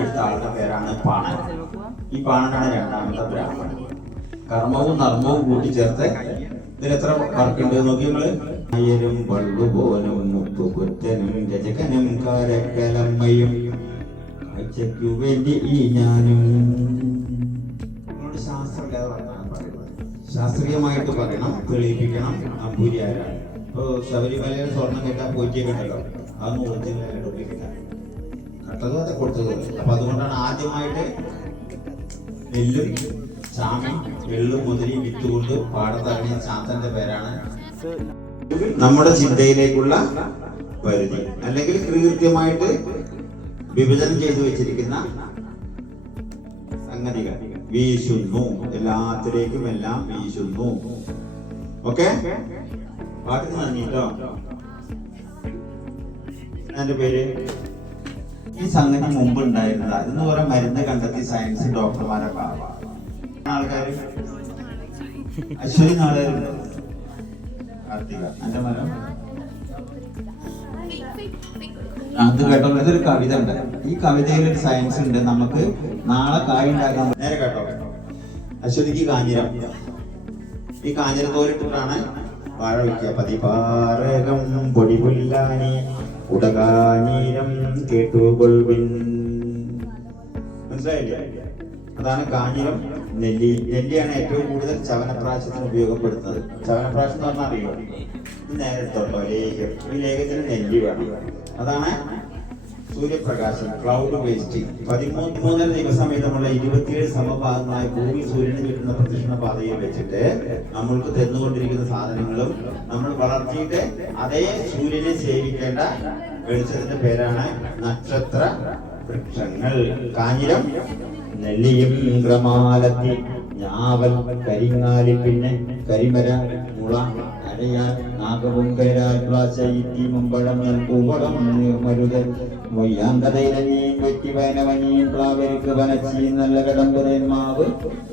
എടുത്ത ആളുടെ പേരാണ് പാണൻ. ഈ പാണനാണ് രണ്ടാമത്തെ ബ്രാഹ്മണൻ. കർമ്മവും നർമ്മവും കൂട്ടിച്ചേർത്ത് ഇതിലെത്ര വർക്കുണ്ട് നോക്കി നമ്മൾ അയ്യരും വള്ളുപോലും മുത്തുകുറ്റനും രജകനും കാരക്കലമ്മയും കാഴ്ചയ്ക്കു വേണ്ടി ഈ ഞാനും. പറയുന്നത്. ശാസ്ത്രീയമായിട്ട് പറയണം തെളിയിപ്പിക്കണം നമ്പൂരി ആരാണ് ഇപ്പൊ ശബരിമലയിൽ സ്വർണം കിട്ടാൻ പോറ്റിയൊക്കെ ഉണ്ടല്ലോ. അതൊന്നും ഒറിജിനൽ ഡ്യൂപ്ലിക്കേറ്റ് കട്ടതും കൊടുത്തത്. അപ്പൊ അതുകൊണ്ടാണ് ആദ്യമായിട്ട് നെല്ലും ചാമി എള്ളും മുതിരി വിത്തുകൊണ്ട് പാടത്തറങ്ങിയ ചാത്തന്റെ പേരാണ്. നമ്മുടെ ചിന്തയിലേക്കുള്ള പരിധി. അല്ലെങ്കിൽ കൃത്യമായിട്ട് വിഭജനം ചെയ്തു വെച്ചിരിക്കുന്ന സംഗതികൾ. വീശുന്നു. എല്ലാത്തിലേക്കും എല്ലാം വീശുന്നു. ഓക്കെ? പാട്ടിന് നന്ദി കേട്ടോ. എന്റെ പേര്? ഈ സംഗതി മുമ്പ് ഉണ്ടായിരുന്നത് എന്ന് പറയാൻ മരുന്ന് കണ്ടെത്തി സയൻസ് ഡോക്ടർമാരെ ആൾക്കാർ അശ്വതി നാളുകാരുണ്ട് അത് കേട്ടോ ഇതൊരു കവിത ഉണ്ട്. ഈ കവിതയിൽ ഒരു സയൻസ് ഉണ്ട്. നമുക്ക് നാളെ കായ് ഉണ്ടാക്കാൻ നേരെ കേട്ടോ. അശ്വതിക്ക് കാഞ്ഞിരം. ഈ കാഞ്ഞിരം തോലിട്ടിട്ടാണ് വാഴ വയ്ക്കുക പതിപാറകം പൊടിപുല്ലാനി ഉടകാഞ്ഞീരം കേട്ടുകൊള്ളു മനസ്സിലായില്ലേ? അതാണ് കാഞ്ഞിരം നെല്ലി. നെല്ലിയാണ് ഏറ്റവും കൂടുതൽ ചവനപ്രാശത്തിന് ഉപയോഗപ്പെടുത്തുന്നത് ചവനപ്രാശം എന്ന് പറഞ്ഞാൽ അറിയോ? ഇത് നേരത്തോട്ടോ ലേഖ്യം ഈ ലേഖത്തിന് നെല്ലി വേണം. അതാണ് സൂര്യപ്രകാശം ക്ലൗഡ് വേസ്റ്റ് പതിമൂന്ന് മൂന്നര ദിവസമേതമുള്ള ഇരുപത്തിയേഴ് സമഭാഗങ്ങളായി ഭൂമി സൂര്യന് കിട്ടുന്ന പ്രദക്ഷിണ പാതയിൽ വെച്ചിട്ട് നമ്മൾക്ക് തന്നുകൊണ്ടിരിക്കുന്ന സാധനങ്ങളും നമ്മൾ വളർത്തിയിട്ട് അതേ സൂര്യനെ സേവിക്കേണ്ട വെളിച്ചത്തിന്റെ പേരാണ് നക്ഷത്ര വൃക്ഷങ്ങൾ. കാഞ്ഞിരം നെല്ലിയും ക്രമാലത്തി ഞാവൽ കരിങ്ങാലി പിന്നെ കരിമര മുള അരയാൻ നാഗവും കരാൽ പ്ലാശയിത്തി മുമ്പഴം പൂവളം മരുതൽ വയ്യാന്തതയിലങ്ങിയും വെറ്റി വയനവനിയും പ്ലാവരിക്ക് വനച്ചി നല്ല കടമ്പുരന്മാവ്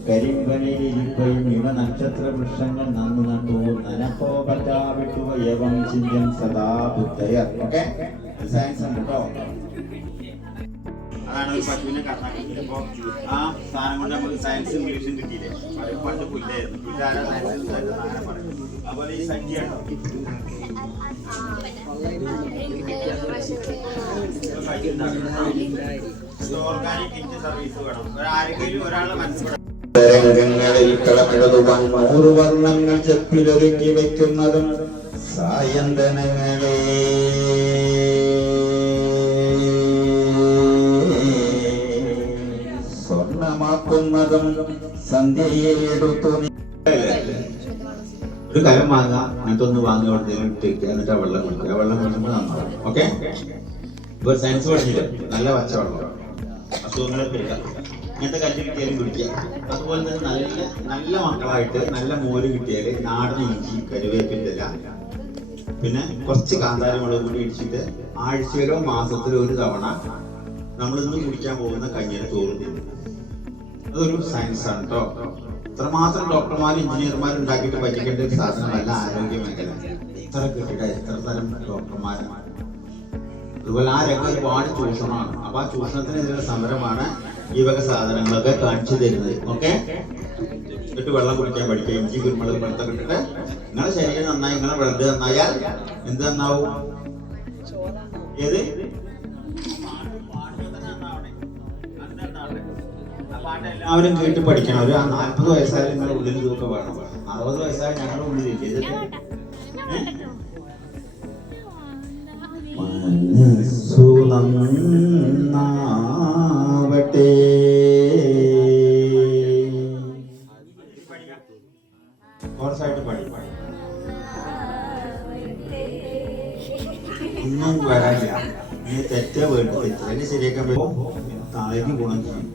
കരിമ്പനിലിരിപ്പയും ഇവ നക്ഷത്ര വൃക്ഷങ്ങൾ നന്ന് നട്ടു. നനപ്പോ പറ്റാ വിട്ടു യവം ചിന്തം സദാ ബുദ്ധയർ ഓക്കെ? സയൻസ് ഉണ്ട് കേട്ടോ. അതാണ് ഒരു പശുവിനെ കർണാടകത്തിലിപ്പോ ആ സാധനം കൊണ്ട് നമുക്ക് സയൻസ് ഇംഗ്ലീഷും കിട്ടിയില്ലേ? പണ്ട് പുല്ലായിരുന്നു പുല്ലാരാ സയൻസ് സാധനം പറയും അതുപോലെ ഈ സഖ്യാണ് ഓർഗാനിക് സർവീസ് രംഗങ്ങളിൽ കളമെഴുതുവാൻ നൂറ് വർണങ്ങൾ ചെപ്പിലൊരുക്കി വെക്കുന്നതും സായന്തനങ്ങളെ. സ്വർണമാക്കുന്നതും സന്ധ്യയെ എടുത്തു ഒരു കരം വാങ്ങുക എന്നിട്ട് ഒന്ന് വാങ്ങി അവിടെ ഇട്ടേക്ക് എന്നിട്ട് ആ വെള്ളം കുടിക്കുക. ആ വെള്ളം കുടിക്കുമ്പോൾ നന്നാവും. ഓക്കെ ഇപ്പൊ സയൻസ് പഠിച്ചില്ല? നല്ല പച്ചവെള്ളം. അസുഖങ്ങളൊക്കെ എടുക്കാം ഇങ്ങനത്തെ കല്ല് കിട്ടിയാലും കുടിക്കുക. അതുപോലെ തന്നെ നല്ല നല്ല മക്കളായിട്ട് നല്ല മോര് കിട്ടിയാൽ നാടൻ ഇഞ്ചി കരുവേപ്പിന്റെ ഇല പിന്നെ കുറച്ച് കാന്താരി മുളക് കൂടി ഇടിച്ചിട്ട് ആഴ്ചയിലോ മാസത്തിലോ ഒരു തവണ നമ്മൾ ഇന്ന് കുടിക്കാൻ പോകുന്ന കഞ്ഞിയുടെ ചോറ് അതൊരു സയൻസ് ആണ് കേട്ടോ ഇത്രമാത്രം ഡോക്ടർമാരും എഞ്ചിനീയർമാരും ഉണ്ടാക്കിയിട്ട് പറ്റിക്കേണ്ട ഒരു സാധനമല്ല ആരോഗ്യ മേഖല. ഇത്ര കെട്ടിട എത്ര തരം ഡോക്ടർമാരും. അതുപോലെ ആ രംഗം ഒരുപാട് ചൂഷണമാണ്. അപ്പൊ ആ ചൂഷണത്തിനെതിരെ സമരമാണ് ഈ വക സാധനങ്ങളൊക്കെ കാണിച്ചു തരുന്നത്. ഓക്കെ? എന്നിട്ട് വെള്ളം കുടിക്കാൻ പഠിക്കുക ഇഞ്ചി കുരുമുളക് വെള്ളത്തൊക്കെ ഇട്ടിട്ട് നിങ്ങളുടെ ശരീരം നന്നായി നിങ്ങളെ ബ്ലഡ് നന്നായാൽ എന്ത് നന്നാവും? ഏത്? എല്ലാവരും കേട്ട് പഠിക്കണം. ഒരു നാൽപ്പത് വയസ്സായാലും നിങ്ങളുടെ ഉള്ളിൽ ഇതൊക്കെ വേണം. അറുപത് വയസ്സായ ഞങ്ങളുടെ ഉള്ളിൽ ഇതൊക്കെ ഏഹ് മനസ്സു നന്നാവട്ടെ. കുറച്ചായിട്ട് പഠി ഒന്നും വരാനില്ല. നീ തെറ്റ വേണ്ടി തെറ്റ് എന്നെ ശരിയാക്കാൻ പറ്റും. താഴേക്ക് ഗുണം ചെയ്യും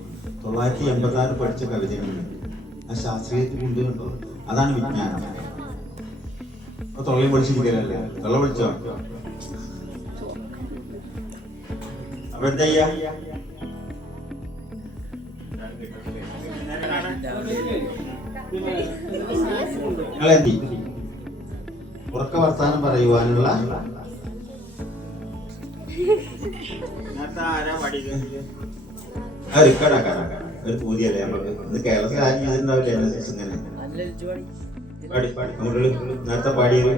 തൊള്ളായിരത്തി എൺപത്തി ആറ് പഠിച്ച കവിതയാണ് ആ ശാസ്ത്രീയത്തിൽ കൊണ്ടുവരുന്നുണ്ടോ അതാണ് വിജ്ഞാനം. അപ്പൊ തൊള്ളയും പഠിച്ചിരിക്കലല്ലേ? തൊള്ള പഠിച്ചോ അപ്പൊ എന്താ ചെയ്യാ? നിങ്ങൾ എന്തി ഉറക്ക വർത്താനം പറയുവാനുള്ള ആരാ വടി ആ റെക്കോർഡാക്കാം ഒരു പൂതിയല്ലേ നമുക്ക് ഇത് കേരളത്തിൽ ആരും ചെയ്തിട്ടുണ്ടാവില്ല എസ് എസ് ഇങ്ങനെ. പാടി പാടി. നമ്മൾ നേരത്തെ പാടിയത്.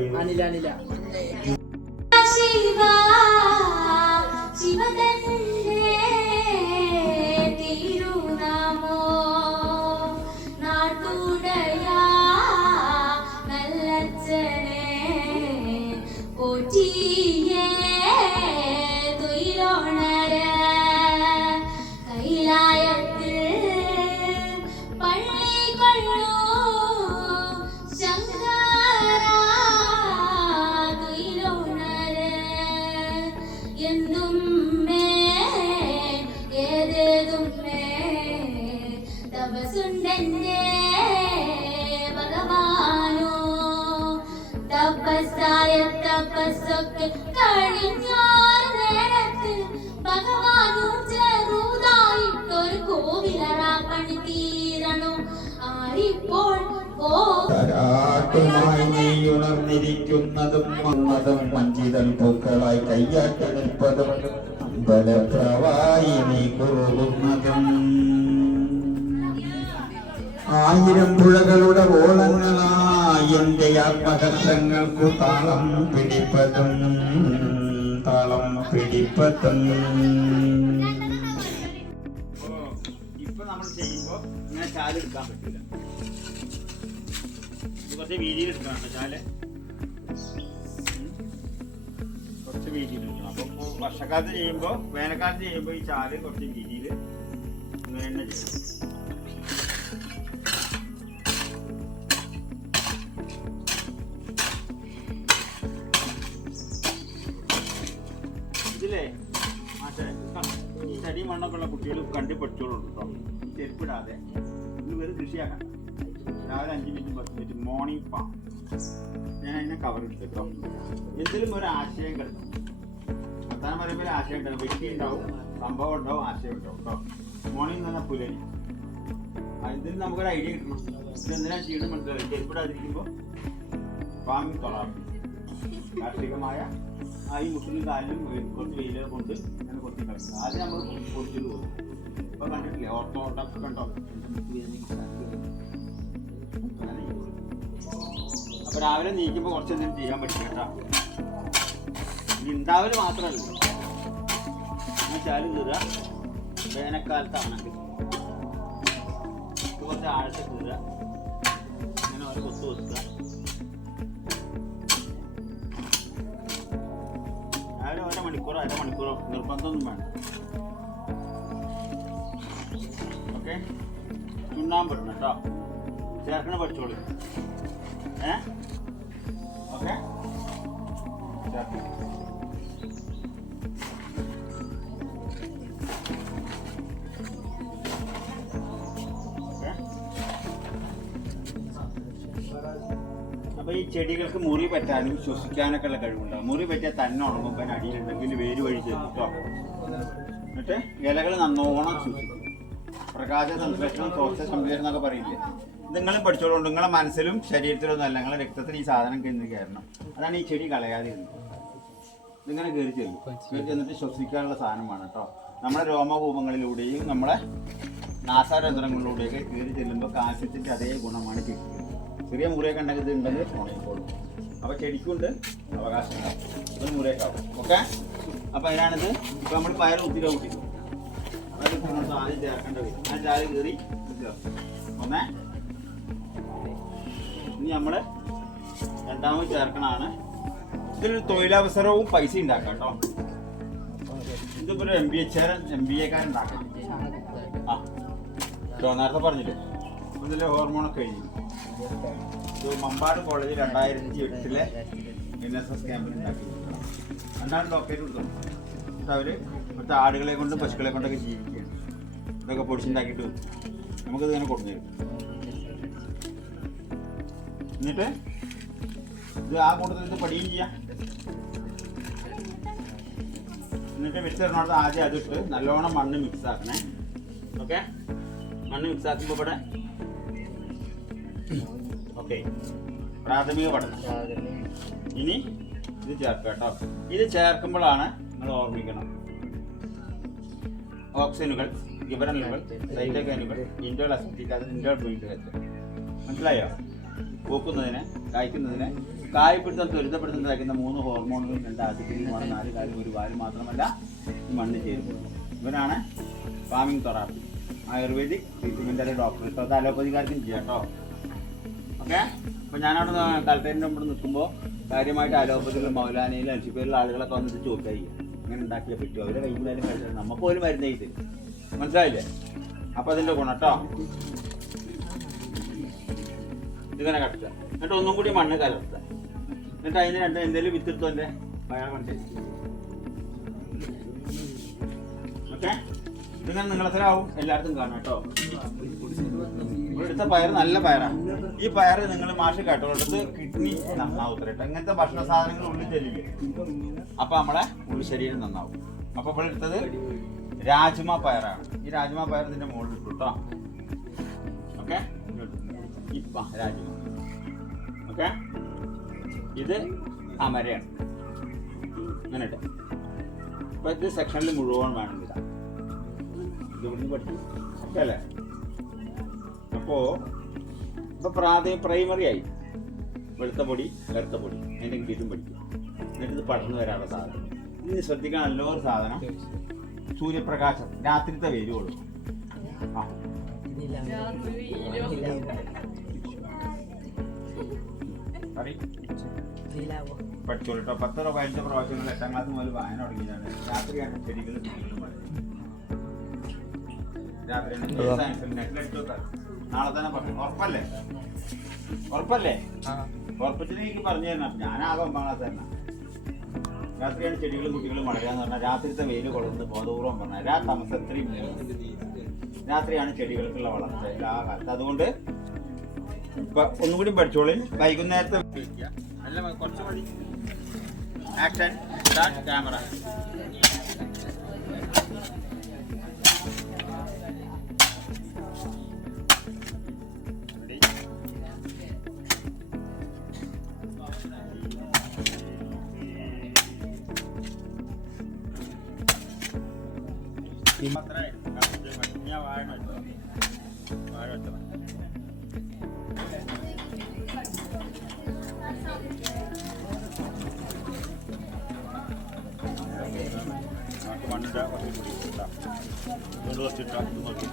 ശിവ ശിവതന്റെ തിരുനാമോ? നാട്ടുടയ നല്ലച്ഛനെ പോറ്റിയേ ഉണർന്നിരിക്കുന്നതും വന്നതും മഞ്ചിതൽ പൂക്കളായി കയ്യാട്ടി നിൽപ്പതും അമ്പലപ്രവായി നീ കുറുകുന്നതും ആയിരം പുഴകളുടെ ഓളങ്ങളായി എന്റെ ആത്മഹർഷങ്ങൾക്കു താളം പിടിപ്പതും താളം പിടിപ്പതും. ഇപ്പൊ നമ്മൾ ചെയ്യുമ്പോ ഇങ്ങനെ ചാൽ എടുക്കാൻ പറ്റില്ല കുറച്ച് വീതിയിൽ എടുക്കണം ചാൽ. വർഷക്കാലത്ത് ചെയ്യുമ്പോ വേനൽക്കാലത്ത് ചെയ്യുമ്പോ ഈ ചാൽ കുറച്ച് വീതിയിൽ ഇങ്ങനെ തന്നെ ചെയ്യണം ഇതിലേ മാഷേ ഈ തടി മണ്ണൊക്കെ ഉള്ള കുട്ടികൾ കണ്ടു പഠിച്ചോളൂ കേട്ടോ ചെരുപ്പിടാതെ. ഇത് വെറും കൃഷിയാക്കാം. രാവിലെ അഞ്ച് മിനിറ്റ് പത്ത് മിനിറ്റ് മോർണിംഗ് പാ ഞാൻ അതിനെ കവർ എടുത്തിട്ടോ എന്തെങ്കിലും ഒരു ആശയം കിടക്കും വർത്താനം പറയുമ്പോൾ ആശയം ഉണ്ടാവും വ്യക്തി ഉണ്ടാവും സംഭവം ഉണ്ടാവും ആശയം ഉണ്ടാവും കേട്ടോ മോർണിംഗ് പറഞ്ഞാൽ പുലരി അതിൽ നമുക്കൊരു ഐഡിയ കിട്ടണം. ഇത് എന്തിനാ ചെയ്യണം ചെരുപ്പിടാതിരിക്കുമ്പോൾ ഫാമിംഗ് തൊളാക്കും കാർഷികമായ ആ ഈ മുസ്ലിം കാലിലും കുറച്ച് വെയില കൊണ്ട് അങ്ങനെ കൊത്തി കളിക്കും ആദ്യം നമ്മൾ പൊടിച്ചിട്ട് പോകും. ഇപ്പൊ കണ്ടിട്ടില്ലേ? ഓട്ടോ ഓട്ടൊക്കെ കണ്ടോ? അപ്പൊ രാവിലെ നീക്കുമ്പോ കുറച്ച് എന്തെങ്കിലും ചെയ്യാൻ പറ്റില്ല കേട്ടോ. ഉണ്ടാവൽ മാത്രമല്ല ചാലും കീറുക വേനൽക്കാലത്താണെങ്കിൽ കുറച്ച് ആഴത്തെ കീറുക അങ്ങനെ ഒരു കൊത്തു വെക്കുക രാവിലെ ഒരു മണിക്കൂറോ അര മണിക്കൂറോ നിർബന്ധമൊന്നും വേണം ഓക്കെ? ചുണ്ണാൻ പറ്റണം കേട്ടോ. ചേർക്കണ പഠിച്ചോളൂ. ഏ? ചെടികൾക്ക് മുറി പറ്റാനും ശ്വസിക്കാനൊക്കെ ഉള്ള കഴിവുണ്ടാവും. മുറി പറ്റിയാൽ തന്നെ ഉണങ്ങുമ്പോൾ അടിയിലുണ്ടെങ്കിൽ വേര് വഴി ചെല്ലും കേട്ടോ എന്നിട്ട് ഇലകൾ നന്നോണം ശ്വസിക്കും. പ്രകാശ സംശ്ലേഷണം ശ്വാസ സംശ്ലേഷണം എന്നൊക്കെ പറയില്ലേ? നിങ്ങളും പഠിച്ചോളൂ. നിങ്ങളെ മനസ്സിലും ശരീരത്തിലും അല്ല. നിങ്ങളെ രക്തത്തിൽ ഈ സാധനം കയറി കയറണം. അതാണ് ഈ ചെടി കളയാതിരുന്നത്. ഇതിങ്ങനെ കയറി ചെല്ലും. കയറി ചെന്നിട്ട് ശ്വസിക്കാനുള്ള സാധനമാണ് കേട്ടോ നമ്മുടെ രോമകൂപങ്ങളിലൂടെയും നമ്മളെ നാസാരന്ധ്രങ്ങളിലൂടെയൊക്കെ കയറി ചെല്ലുമ്പോൾ കാശത്തിന്റെ അതേ ഗുണമാണ് കിട്ടുന്നത് ചെറിയ മുറിയൊക്കെ ഉണ്ടെങ്കിൽ ഉണ്ടെങ്കിൽ ഉണങ്ങിക്കോളും അപ്പോൾ ചെടിക്കുണ്ട് അവകാശം. ഒരു മുറിയൊക്കെ ആവും. ഓക്കെ അപ്പോൾ അതിനാണിത്. ഇപ്പോൾ നമ്മൾ പയർ കുത്തിയിട്ട് കൂട്ടിയിട്ടു അത് നമ്മൾ ആദ്യം ചേർക്കേണ്ട വരും. ആ ചാൽ കയറി ചേർക്കും. ഒന്നേ. ഇനി നമ്മൾ രണ്ടാമത് ചേർക്കണതാണ്. ഇതിലൊരു തൊഴിലവസരവും പൈസ ഉണ്ടാക്കാം കേട്ടോ. ഇതിപ്പോ ഒരു M B H M B എക്കാരുണ്ടാക്കാം ആ. കേട്ടോ നേരത്തെ പറഞ്ഞില്ലേ? ഇതിലെ ഹോർമോണൊക്കെ കഴിഞ്ഞു ഇത് മമ്പാട് കോളേജ് രണ്ടായിരത്തി എട്ടിലെ എൻ എസ് എസ് ക്യാമ്പിൽ ഉണ്ടാക്കി രണ്ടാം ഡോക്ടറേറ്റ് കൊടുത്തത്. എന്നിട്ട് അവർ മറ്റേ ആടുകളെ കൊണ്ടും പശുക്കളെ കൊണ്ടൊക്കെ ജീവിക്കുകയാണ്. ഇതൊക്കെ പൊടിച്ചുണ്ടാക്കിയിട്ട് നമുക്കിത് ഇങ്ങനെ കൊണ്ടുവരും എന്നിട്ട് ഇത് ആ കൂട്ടത്തിൽ ഇത് പടിയും ചെയ്യാം. എന്നിട്ട് വിത്ത് ഇടുന്നിടത്ത് ആദ്യം അതിട്ട് നല്ലോണം മണ്ണ് മിക്സ് ആക്കണേ. ഓക്കെ മണ്ണ് മിക്സ് ആക്കുമ്പോൾ ഇവിടെ ഓക്കെ. പ്രാഥമിക പഠനം. ഇനി ഇത് ചേർക്കുക കേട്ടോ. ഇത് ചേർക്കുമ്പോഴാണ് നിങ്ങൾ ഓർമ്മിക്കണം. ഓക്സിജനുകൾ ഗിബറനുകൾ സൈറ്റോകൈനുകൾ ഇൻഡോൾ അസറ്റിക് ഇൻഡോൾ ബ്രീഡ് മനസ്സിലായോ? പൂക്കുന്നതിന് കായ്ക്കുന്നതിന് കായ്പിടുത്തം ത്വരിതപ്പെടുത്തുന്നതായിരിക്കുന്ന മൂന്ന് ഹോർമോണുകളും രണ്ട് ആസിഡിനുമാണ് നാല് കാര്യം ഒരു വാൽ മാത്രമല്ല മണ്ണ് ചേരുന്നത്. ഇവനാണ് ഫാമിംഗ് തൊറാപ്പി ആയുർവേദിക് ട്രീറ്റ്മെന്റ് അല്ലെങ്കിൽ ഡോക്ടർ ഇപ്പോഴത്തെ അലോപ്പതിക്കാർക്കും ചെയ്യാം കേട്ടോ. ഓക്കെ? അപ്പം ഞാനവിടെ കലക്ടറിന്റെ മുമ്പ് നിൽക്കുമ്പോൾ കാര്യമായിട്ട് അലോപ്പതിയിലും മൗലാനയിലും അൽഷിപ്പയിലുള്ള ആളുകളൊക്കെ വന്നിട്ട് ചോദിക്കുക ഇങ്ങനെ ഉണ്ടാക്കിയ പറ്റുമോ? അവരെ കൈകൂടാലും കഴിച്ചാൽ നമുക്ക് ഒരു മരുന്ന് ഇത് മനസ്സിലായില്ലേ? അപ്പോൾ അതിന്റെ ഗുണം കേട്ടോ ഇതിങ്ങനെ കട്ട എന്നിട്ട് ഒന്നും കൂടി മണ്ണ് കലർത്തുക എന്നിട്ട് അതിന് രണ്ട് എന്തെങ്കിലും വിത്തിരുത്തോ എന്റെ പയർ മണ്ണ് ഓക്കെ? ഇതിങ്ങനെ നിങ്ങളെത്തരാവും എല്ലായിടത്തും കാണാം കേട്ടോ ഇവിടുത്തെ പയർ നല്ല പയറാണ് ഈ പയർ നിങ്ങൾ മാഷ് കേട്ടോളത് കിഡ്നി നന്നാവും കേട്ടോ ഇങ്ങനത്തെ ഭക്ഷണ സാധനങ്ങൾ ഉള്ളിൽ ചെല്ലില്ലേ? അപ്പൊ നമ്മളെ ഉള്ളു ശരീരം നന്നാവും. അപ്പൊ ഇവിടെ എടുത്തത് രാജ്മ പയറാണ്. ഈ രാജ്മ പയർ ഇതിന്റെ മുകളിൽ ഇട്ടു ഓക്കെ? ഇപ്പ രാജ്മ. ഓക്കെ? ഇത് അമരയാണ്. അങ്ങനെ ഇട്ടോ. അപ്പൊ ഇത് സെക്ഷനിൽ മുഴുവൻ വേണം ഇതാ ഇത് ഇവിടുന്ന് പഠിച്ചു ഓക്കെ അല്ലേ? അപ്പോ ഇപ്പൊ പ്രാഥമിക പ്രൈമറി ആയി. വെളുത്ത പൊടി കറുത്ത പൊടി അതിന്റെ ഇംഗ്ലീഷും പഠിക്കും. എന്നിട്ട് ഇത് പടർന്നു വരാനുള്ള സാധനം. ഇനി ശ്രദ്ധിക്കാൻ നല്ലൊരു സാധനം. സൂര്യപ്രകാശം. രാത്രിത്തെ വെയിൽ കൊടുക്കും ആ. പറയ്. പഠിച്ചോളൂ കേട്ടോ പത്തോ പതിനഞ്ചോ പ്രാവശ്യങ്ങൾ എട്ടാം ക്ലാസ് മുതൽ വായന തുടങ്ങിയതാണ്. രാത്രിയാണ് ചെടികളും വളരുന്നത്. രാത്രിയാണ് സയൻസിൽ നെറ്റിലെടുത്ത് നോക്കാം നാളെ തന്നെ പറയും. ഉറപ്പല്ലേ? ഉറപ്പല്ലേ? ഉറപ്പിച്ചിട്ട് എനിക്ക് പറഞ്ഞു തരണം. ഞാനാകെ ഒമ്പതാം ക്ലാസ് തന്നെ. രാത്രിയാണ് ചെടികളും കുട്ടികളും വളരുക പറഞ്ഞാൽ രാത്രിത്തെ വെയിൽ കൊള്ളുന്നത് ബോധപൂർവം പറഞ്ഞാൽ രാ തമസത്രയും രാത്രിയാണ് ചെടികൾക്കുള്ള വളർച്ച എല്ലാ കാലത്ത്. അതുകൊണ്ട് ഇപ്പൊ ഒന്നും കൂടി പഠിച്ചോളി. വൈകുന്നേരത്തെ ആക്ഷൻ ക്യാമറ മണ്ണിന്റെ കുറച്ച് കൂടി ഇട്ടാ. ഇതുകൊണ്ട് കുറച്ച്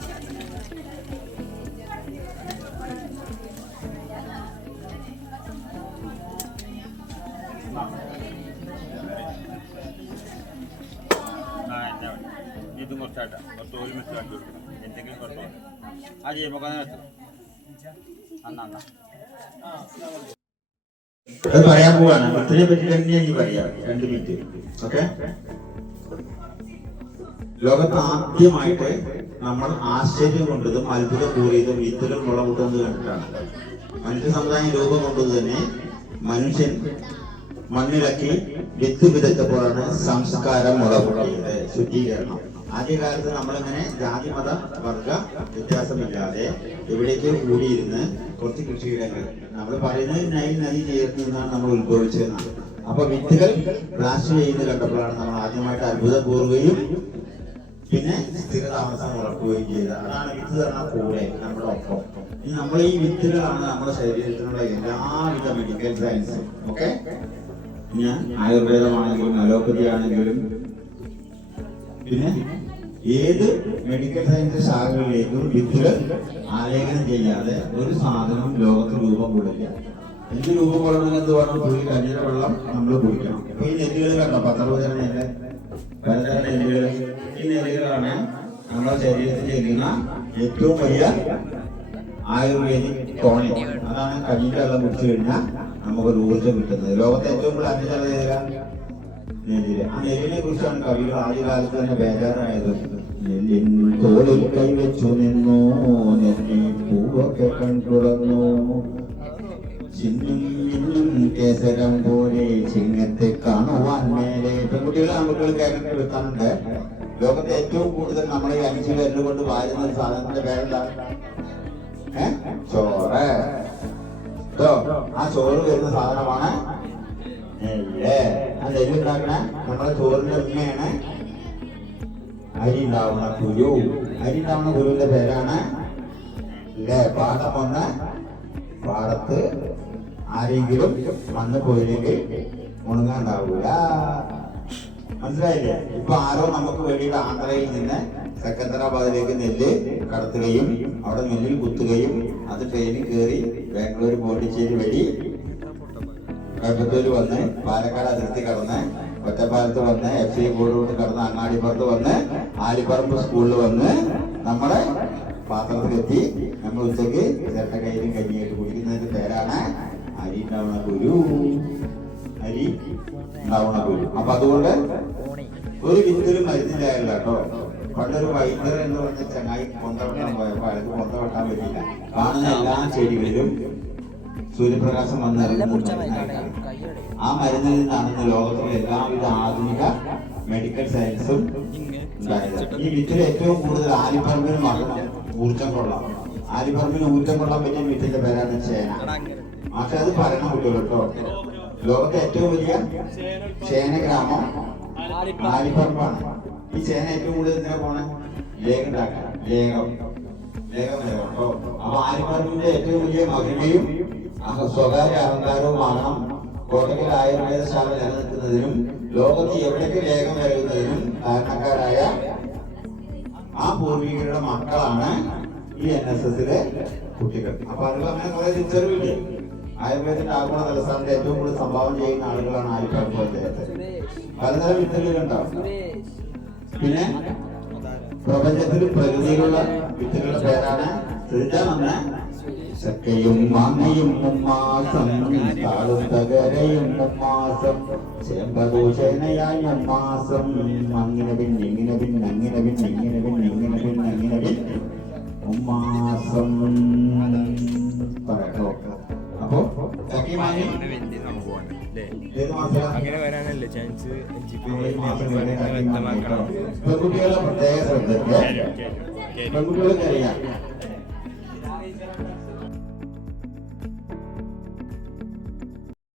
കുറച്ചായിട്ടാ കുറച്ച് ഓയിൽ ആക്കി കൊടുക്കണം എന്തെങ്കിലും കുഴപ്പം ആ ചെയ്യുമ്പോൾ തന്നെ വെച്ചോ അന്നാ അത് പറയാൻ പോവാണ്. ബർത്ത്ഡേ പറ്റി തന്നെ എനിക്ക് പറയാം. രണ്ട് മിനിറ്റ്. ഓക്കെ? ലോകത്ത് ആദ്യമായിട്ട് നമ്മൾ ആശ്ചര്യം കൊണ്ടതും അത്ഭുതം കൂറിയതും വിത്തുകൾ മുളകൂട്ടുന്നത് കണ്ടിട്ടാണ്. മനുഷ്യ സമുദായം രൂപം കൊണ്ടത് തന്നെ മനുഷ്യൻ മണ്ണിളക്കി വിത്ത് വിതച്ചപ്പോഴാണ് സംസ്കാരം മുളകൂട്ടിയത് ശുദ്ധീകരണം. ആദ്യകാലത്ത് നമ്മളിങ്ങനെ ജാതി മത വർഗ വ്യത്യാസമില്ലാതെ എവിടേക്കോ കൂടിയിരുന്ന് കുറച്ച് കൃഷിയിടങ്ങൾ. നമ്മൾ പറയുന്നത് നൈൽ നദി തീരത്ത് നിന്നാണ് നമ്മൾ ഉത്ഭവിച്ചതെന്നാണ്. അപ്പൊ വിത്തുകൾ ബ്ലാസ്റ്റ് ചെയ്യുന്നത് കണ്ടപ്പോഴാണ് നമ്മൾ ആദ്യമായിട്ട് അത്ഭുതം കൂറുകയും പിന്നെ സ്ഥിരതാമസം ഉറക്കുകയും ചെയ്തത്. അതാണ് വിത്ത് തരണ കൂടെ നമ്മുടെ ഒപ്പം. ഇനി നമ്മൾ ഈ വിത്തുകളാണ് നമ്മുടെ ശരീരത്തിനുള്ള എല്ലാവിധ മെഡിക്കൽ സയൻസും ഓക്കെ? ഞാൻ ആയുർവേദമാണെങ്കിലും അലോപ്പതി ആണെങ്കിലും പിന്നെ ഏത് മെഡിക്കൽ സയൻസ് ശാഖകളിലേക്കും വിത്തുകൾ ആലേഖനം ചെയ്യാതെ ഒരു സാധനവും ലോകത്ത് രൂപം കൊള്ളില്ല. എന്ത് രൂപം കൊള്ളണമെങ്കിൽ എന്ത് വേണം? കഞ്ഞിയുടെ വെള്ളം നമ്മൾ കുടിക്കണം. അപ്പൊ ഈ നെല്ലുകൾ കണ്ടോ? പത്തറുപത് പലതരം നെല്ലുകൾ ഈ നെല്ലുകളാണ് നമ്മുടെ ശരീരത്തിൽ ചെയ്യുന്ന ഏറ്റവും വലിയ ആയുർവേദിക് ടോണിക് അതാണ് കഞ്ഞിന്റെ വെള്ളം കുടിച്ചു കഴിഞ്ഞാൽ നമുക്കൊരു ഊർജം കിട്ടുന്നത്. ലോകത്തെ ഏറ്റവും കൂടുതൽ അന്യതല നെല്ലിൽ ആ നെല്ലിനെ കുറിച്ചാണ് കവികൾ ആദ്യകാലത്ത് തന്നെ ബേജാറായത്. നെല്ലിൻ തോളിൽ കൈവച്ചു നിന്നു നെല്ലി പൂവൊക്കെ കണ്ടുടർന്നു ചിന്നും മിന്നും കേസരം പോലെ ചിങ്ങത്തെ കാണുവാൻ മേലെ പെൺകുട്ടികൾ ആൺകുട്ടികൾ കേരളത്തിൽ വെക്കാറുണ്ട് ലോകത്തെ ഏറ്റവും കൂടുതൽ നമ്മൾ ഈ അഞ്ചു പേരിൽ കൊണ്ട് വാരുന്ന ഒരു സാധനത്തിന്റെ പേരെന്താ? ചോറ്. ആ ചോറ് വരുന്ന സാധനമാണ് ആ നെല്ല് ഉണ്ടാക്കണ നമ്മളെ ചോറിന്റെ ഉമ്മയാണ്. അരി ഉണ്ടാവുന്ന കുരു അരി ഉണ്ടാവുന്ന കുരുവിന്റെ പേരാണ് അല്ലേ പാടം വന്ന് പാടത്ത് ആരെങ്കിലും മണ്ണ് പോയില്ലെങ്കിൽ മുണുങ്ങാണ്ടാവൂല മനസ്സിലായില്ലേ? ഇപ്പൊ ആരോ നമുക്ക് വേണ്ടിയിട്ട് ആന്ധ്രയിൽ നിന്ന് സെക്കന്ദരാബാദിലേക്ക് നെല്ല് കടത്തുകയും അവിടെ നെല്ലിൽ കുത്തുകയും അത് ട്രെയിനിൽ കയറി ബാംഗ്ലൂർ പോണ്ടിച്ചേരി വഴി കോയമ്പത്തൂര് വന്ന് പാലക്കാട് അതിർത്തി കടന്ന് ഒറ്റപ്പാലത്ത് വന്ന് എഫ് സി കോഴിക്കോട് കടന്ന് അങ്ങാടിപ്പുറത്ത് വന്ന് ആലിപ്പറമ്പ് സ്കൂളിൽ വന്ന് നമ്മളെ പാത്രത്തിലെത്തി നമ്മൾ ഉച്ചയ്ക്ക് ചേട്ട കയ്യിലും കഞ്ഞിയായിട്ട് കുടിക്കുന്നതിന്റെ പേരാണ് അരി ഉണ്ടാവണ ഗുരു അരി ഉണ്ടാവണ ഗുരു അപ്പൊ അതുകൊണ്ട് ഒരു വിത്തൊരു മരുന്നില്ലായല്ലോ കേട്ടോ. പണ്ടൊരു വൈദ്യർ എന്ന് പറഞ്ഞ ചങ്ങായി കൊന്തവെട്ടാൻ പോയപ്പോ അയാൾക്ക് കൊന്ത വെട്ടാൻ പറ്റില്ല കാണുന്ന എല്ലാ ചെടികളിലും സൂര്യപ്രകാശം വന്നിറങ്ങുന്ന ആ മരുന്നിൽ നിന്നാണ് ലോകത്തിലെ എല്ലാവിധ ആധുനിക മെഡിക്കൽ സയൻസും ഉണ്ടായത്. ഈ വിത്തിൽ ഏറ്റവും കൂടുതൽ ആലിപ്പറമ്പിന് മാത്രം ഊർജം കൊള്ളാം ആലിപ്പറമ്പിന് ഊർജം കൊള്ളാൻ പറ്റിയ വിത്തിന്റെ പേരാണ് ചേന. പക്ഷെ അത് പറയണം കുട്ടികൾ കേട്ടോ. ലോകത്തെ ഏറ്റവും വലിയ ചേന ഗ്രാമം ആലിപ്പറമ്പാണ്. ഈ ചേന ഏറ്റവും കൂടുതൽ എന്തിനാ പോണേ? ലേഖം ഉണ്ടാക്കാൻ. ലേഖം ലേഖം ലേഖം കേട്ടോ അപ്പൊ ആലിപ്പറമ്പിന്റെ ഏറ്റവും വലിയ മഹിമയും അഹ- സ്വകാര്യ അഹങ്കാരവുമാണ് കോട്ടക്കൽ ആയുർവേദശാല നിലനിൽക്കുന്നതിനും ലോകത്ത് എവിടേക്ക് ലേഖം വരുന്നതിനും കാരണക്കാരായ ആ പൂർവികരുടെ മക്കളാണ് ഈ എൻ എസ് എസിലെ കുട്ടികൾ. അപ്പൊ അതിൽ അങ്ങനെ കുറെ തിരിച്ചറിവില്ലേ ആയുർവേദത്തിന്റെ ആഗോള തലസ്ഥാനത്ത് ഏറ്റവും കൂടുതൽ സംഭാവന ചെയ്യുന്ന ആളുകളാണ് ആലിപ്പാട് അദ്ദേഹത്തെ പലതരം വിത്തുകളുണ്ടാവും. പിന്നെ പ്രപഞ്ചത്തിൽ പ്രകൃതിയിലുള്ള വിത്തുകളുടെ പേരാണ് ശ്രദ്ധിച്ചാൽ ചക്കയും മാങ്ങയും ഉമ്മാസം താളും തകരയും ഉമ്മാസം ചേമ്പദൂഷണയായി ഉമ്മാസം. അങ്ങനെ പിന്നെ ഇങ്ങനെ പിന്നെ അങ്ങനെ പിന്നെ ഇങ്ങനെ പിന്നെ ഇങ്ങനെ പിന്നെ അങ്ങനെ പിന്നെ മുമ്മാസം പറയട്ടോ. അപ്പോ അങ്ങനെ വരാനല്ലേ ചാൻസ്. പെൺകുട്ടികളെ പ്രത്യേക ശ്രദ്ധ പെൺകുട്ടികൾക്ക് അറിയാം